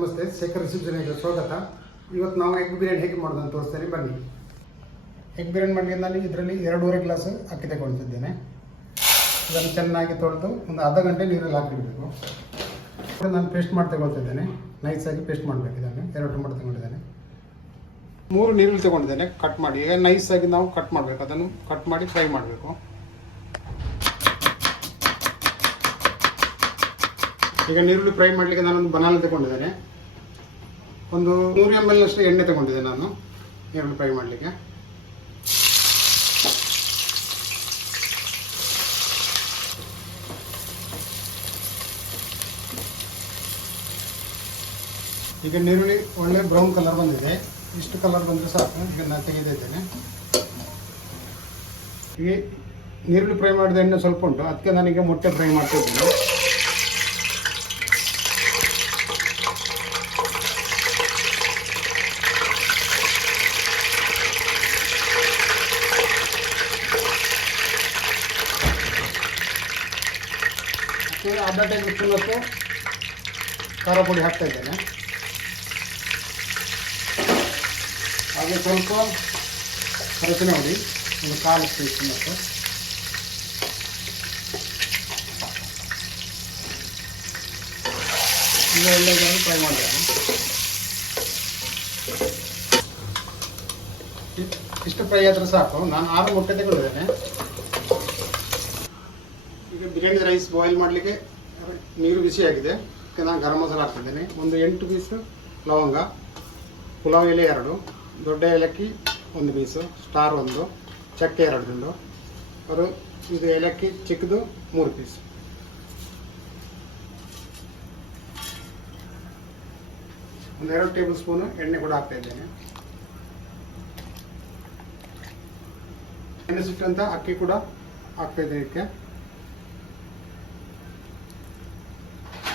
ನಮಸ್ತೆ, ಶೇಖರ್ ರಿಸೆಪ್ಷನ್ಗೆ ಸ್ವಾಗತ. ಇವತ್ತು ನಾವು ಎಗ್ ಬಿರಿಯಾನಿ ಹೇಗೆ ಮಾಡೋದು ಅಂತ ತೋರಿಸ್ತೇನೆ, ಬನ್ನಿ. ಎಗ್ ಬಿರಿಯಾನಿ ಮಾಡಲಿಕ್ಕೆ ನಾನು ಇದರಲ್ಲಿ 2.5 ಗ್ಲಾಸ್ ಅಕ್ಕಿ ತಗೊಳ್ತಿದ್ದೇನೆ. ಇದನ್ನು ಚೆನ್ನಾಗಿ ತೊಳೆದು ಒಂದು ಅರ್ಧ ಗಂಟೆ ನೀರಲ್ಲಿ ಹಾಕಿಬಿಡಬೇಕು. ನಾನು ಪೇಸ್ಟ್ ಮಾಡಿ ತಗೊಳ್ತಿದ್ದೇನೆ, ನೈಸಾಗಿ ಪೇಸ್ಟ್ ಮಾಡಬೇಕು. ಇದನ್ನು 2 ಟೊಮೆಟೊ ತಗೊಂಡಿದ್ದೇನೆ, 3 ನೀರುಳ್ಳಿ ತಗೊಂಡಿದ್ದೇನೆ ಕಟ್ ಮಾಡಿ. ಈಗ ನೈಸಾಗಿ ನಾವು ಕಟ್ ಮಾಡಬೇಕು, ಅದನ್ನು ಕಟ್ ಮಾಡಿ ಫ್ರೈ ಮಾಡಬೇಕು. ಈಗ ನೀರುಳ್ಳಿ ಫ್ರೈ ಮಾಡಲಿಕ್ಕೆ ನಾನೊಂದು ಬನಾನ ತಗೊಂಡಿದ್ದೇನೆ, ಒಂದು 100 ml ಅಷ್ಟು ಎಣ್ಣೆ ತಗೊಂಡಿದ್ದೇನೆ ನಾನು ಈರುಳ್ಳಿ ಫ್ರೈ ಮಾಡಲಿಕ್ಕೆ. ಈಗ ನೀರುಳ್ಳಿ ಒಳ್ಳೆ ಬ್ರೌನ್ ಕಲರ್ ಬಂದಿದೆ, ಇಷ್ಟು ಕಲರ್ ಬಂದರೆ ಸಾಕು. ಈಗ ನಾನು ತೆಗೆದಿದ್ದೇನೆ. ಈಗ ನೀರುಳ್ಳಿ ಫ್ರೈ ಮಾಡಿದ ಎಣ್ಣೆ ಸ್ವಲ್ಪ ಉಂಟು, ಅದಕ್ಕೆ ನಾನೀಗ ಮೊಟ್ಟೆ ಫ್ರೈ ಮಾಡ್ತಿದ್ದೇನೆ. ಅರ್ಧ ಟೇಬಲ್ ಸ್ಪೂನಷ್ಟು ಖಾರ ಪುಡಿ ಹಾಕ್ತಾ ಇದ್ದೇನೆ. ಹಾಗೆ ಸ್ವಲ್ಪ ಅರಸಿನ ಹುಡಿ, ಒಂದು 1/4 ಟೀ ಸ್ಪೂನಷ್ಟು. ಈಗ ಒಳ್ಳೆಯದಾಗಿ ಫ್ರೈ ಮಾಡಬೇಕು. ಇಷ್ಟು ಫ್ರೈ ಆದರೆ ಸಾಕು. ನಾನು 6 ಮೊಟ್ಟೆ ತಗೊಂಡಿದ್ದೇನೆ. ಈಗ ಬಿರಿಯಾನಿ ರೈಸ್ ಬಾಯ್ಲ್ ಮಾಡಲಿಕ್ಕೆ ನೀರು ಬಿಸಿಯಾಗಿದೆ. ಅದಕ್ಕೆ ನಾನು ಗರಂ ಮಸಾಲ ಹಾಕ್ತಿದ್ದೇನೆ. ಒಂದು 8 ಪೀಸ್ ಲವಂಗ, ಪುಲಾವ್ ಎಲೆ 2, ದೊಡ್ಡ ಏಲಕ್ಕಿ 1 ಪೀಸು, ಸ್ಟಾರ್ 1, ಚಕ್ಕೆ 2 ದಿಂಡು, ಇದು ಏಲಕ್ಕಿ ಚಿಕ್ಕದು 3 ಪೀಸ್. ಒಂದು 2 ಟೇಬಲ್ ಸ್ಪೂನು ಎಣ್ಣೆ ಕೂಡ ಹಾಕ್ತಾ ಇದ್ದೇನೆ. ಎಣ್ಣೆ ಸಿಟ್ಟಂತ ಅಕ್ಕಿ ಕೂಡ ಹಾಕ್ತಾ ಇದ್ದೇನೆ. ಇದಕ್ಕೆ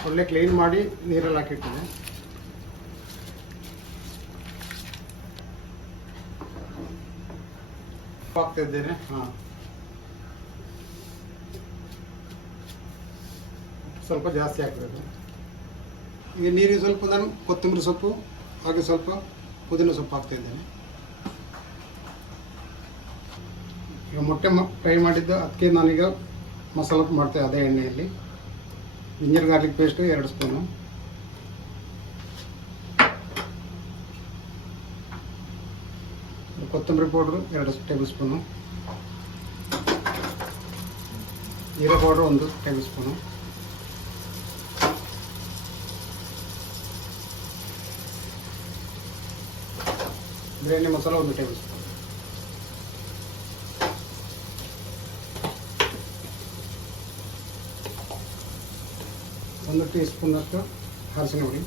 ಒಳ್ಳೆ ಕ್ಲೀನ್ ಮಾಡಿ ನೀರಲ್ಲಿ ಹಾಕಿಟ್ಟಿದೆ. ಹಾಕ್ತಾ ಇದ್ದೇನೆ. ಸ್ವಲ್ಪ ಜಾಸ್ತಿ ಹಾಕಬೇಕು. ಈಗ ನೀರಿಗೆ ಸ್ವಲ್ಪ ನಾನು ಕೊತ್ತಂಬರಿ ಸೊಪ್ಪು ಹಾಗೆ ಸ್ವಲ್ಪ ಪುದೀನ ಸೊಪ್ಪು ಹಾಕ್ತಾ ಇದ್ದೇನೆ. ಈಗ ಮೊಟ್ಟೆ ಫ್ರೈ ಮಾಡಿದ್ದು ಅದಕ್ಕೆ ನಾನೀಗ ಮಸಾಲ ಮಾಡ್ತೇವೆ ಅದೇ ಎಣ್ಣೆಯಲ್ಲಿ. ಜಿಂಜರ್ ಗಾರ್ಲಿಕ್ ಪೇಸ್ಟು 2 ಸ್ಪೂನು, ಕೊತ್ತಂಬರಿ powder 2 table spoon, jeera powder 1 table spoon, biryani masala 1 table spoon, ಒಂದು ಟೀ ಸ್ಪೂನಷ್ಟು ಅರಸಿನ ಹುಡಿ,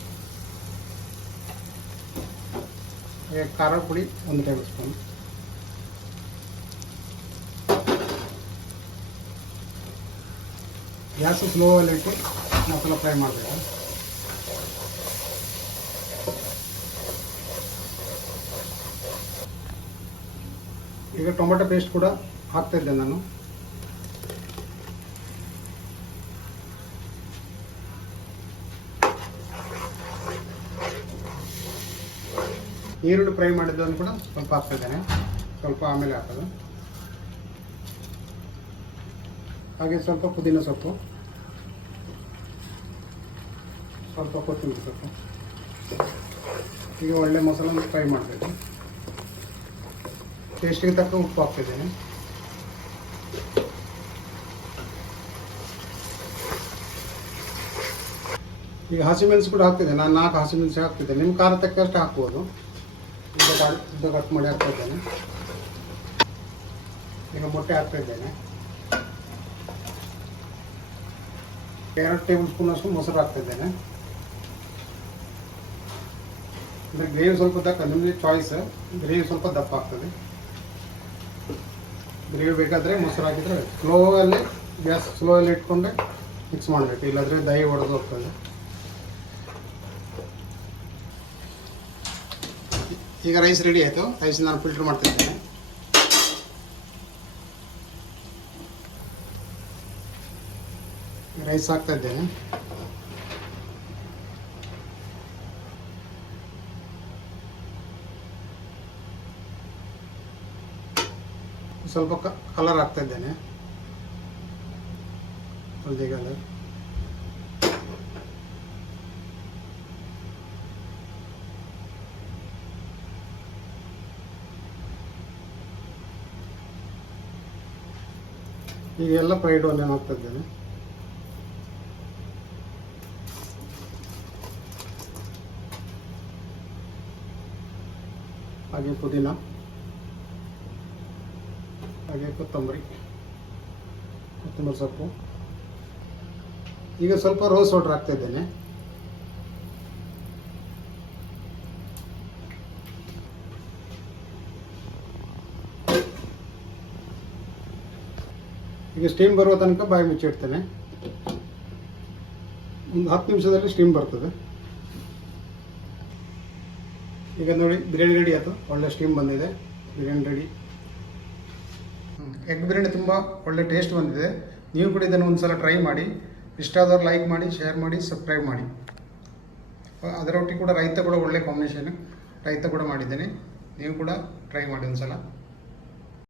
ಖಾರ ಪುಡಿ 1 ಟೇಬಲ್ ಸ್ಪೂನ್, ಗ್ಯಾಸ್ ಸ್ಲೋವಲ್ಲಿ ಇಟ್ಟು ಮಸಾಲ ಫ್ರೈ ಮಾಡಬೇಕು. ಈಗ ಟೊಮೆಟೊ ಪೇಸ್ಟ್ ಕೂಡ ಹಾಕ್ತಾ ಇದ್ದೆ ನಾನು. ಈರುಳ್ಳಿ ಫ್ರೈ ಮಾಡಿದ್ದನ್ನು ಕೂಡ ಸ್ವಲ್ಪ ಹಾಕ್ತಾ ಇದ್ದೇನೆ, ಸ್ವಲ್ಪ ಆಮೇಲೆ ಹಾಕೋದು. ಹಾಗೆ ಸ್ವಲ್ಪ ಪುದೀನ ಸೊಪ್ಪು, ಸ್ವಲ್ಪ ಕೊತ್ತಂಬರಿ ಸೊಪ್ಪು. ಈಗ ಒಳ್ಳೆ ಮಸಾಲ ಫ್ರೈ ಮಾಡಬೇಕು. ಟೇಸ್ಟಿಗೆ ತಕ್ಕ ಉಪ್ಪು ಹಾಕ್ತಿದ್ದೇನೆ. ಈಗ ಹಸಿಮೆಣಸು ಕೂಡ ಹಾಕ್ತಿದ್ದೆ. ನಾನು 4 ಹಸಿಮೆಣಸು ಹಾಕ್ತಿದ್ದೆ. ನಿಮ್ಮ ಖಾರ ತಕ್ಕಷ್ಟು ಹಾಕ್ಬೋದು. ಇದು ಕಟ್ ಮಾಡಿ ಹಾಕ್ತಾ ಇದ್ದೇನೆ. ಈಗ ಮೊಟ್ಟೆ ಹಾಕ್ತಾ ಇದ್ದೇನೆ. 2 ಟೇಬಲ್ ಸ್ಪೂನ್ ಅಷ್ಟು ಮೊಸರು ಹಾಕ್ತಾ ಇದ್ದೇನೆ. ಅಂದರೆ ಗ್ರೇವಿ ಸ್ವಲ್ಪ ದಪ್ಪ, ನಿಮಗೆ ಚಾಯ್ಸ್. ಗ್ರೇವಿ ಸ್ವಲ್ಪ ದಪ್ಪ ಆಗ್ತದೆ. ಗ್ರೇವಿ ಬೇಕಾದರೆ ಮೊಸರು ಹಾಕಿದರೆ ಸ್ಲೋವಲ್ಲಿ, ಗ್ಯಾಸ್ ಸ್ಲೋವಲ್ಲಿ ಇಟ್ಕೊಂಡೆ ಮಿಕ್ಸ್ ಮಾಡಬೇಕು, ಇಲ್ಲಾಂದರೆ ದಹಿ ಒಡೆದು ಹೋಗ್ತದೆ. ಈಗ ರೈಸ್ ರೆಡಿ ಆಯಿತು. ರೈಸ್ ನಾನು ಫಿಲ್ಟರ್ ಮಾಡ್ತಿದ್ದೇನೆ. ರೈಸ್ ಹಾಕ್ತಾ ಇದ್ದೇನೆ. ಸ್ವಲ್ಪ ಕಲರ್ ಹಾಕ್ತಾ ಇದ್ದೇನೆ ಹಳದಿಗೆಲ್ಲ. ಈಗ ಎಲ್ಲ ಫ್ರೈಡ್ ಆನಿಯನ್ ಹಾಕ್ತಾ ಇದ್ದೇನೆ. ಹಾಗೆ ಪುದೀನ, ಹಾಗೆ ಕೊತ್ತಂಬರಿ ಸೊಪ್ಪು. ಈಗ ಸ್ವಲ್ಪ ರೋಸ್ ವಾಟರ್ ಹಾಕ್ತಾ ಇದ್ದೇನೆ. ಈಗ ಸ್ಟೀಮ್ ಬರುವ ತನಕ ಬಾಯಿ ಮುಚ್ಚಿಡ್ತೇನೆ. ಒಂದು 10 ನಿಮಿಷದಲ್ಲಿ ಸ್ಟೀಮ್ ಬರ್ತದೆ. ಈಗ ನೋಡಿ ಬಿರಿಯಾನಿ ರೆಡಿ ಆಯಿತು. ಒಳ್ಳೆ ಸ್ಟೀಮ್ ಬಂದಿದೆ, ಬಿರಿಯಾನಿ ರೆಡಿ. ಎಗ್ ಬಿರಿಯಾನಿ ತುಂಬ ಒಳ್ಳೆ ಟೇಸ್ಟ್ ಬಂದಿದೆ. ನೀವು ಕೂಡ ಇದನ್ನು ಒಂದು ಸಲ ಟ್ರೈ ಮಾಡಿ. ಇಷ್ಟ ಆದವ್ರು ಲೈಕ್ ಮಾಡಿ, ಶೇರ್ ಮಾಡಿ, ಸಬ್ಸ್ಕ್ರೈಬ್ ಮಾಡಿ. ಅದರೊಟ್ಟಿಗೆ ಕೂಡ ರೈತ ಕೂಡ ಒಳ್ಳೆ ಕಾಂಬಿನೇಷನ್, ರೈತ ಕೂಡ ಮಾಡಿದ್ದೇನೆ. ನೀವು ಕೂಡ ಟ್ರೈ ಮಾಡಿ ಒಂದು ಸಲ.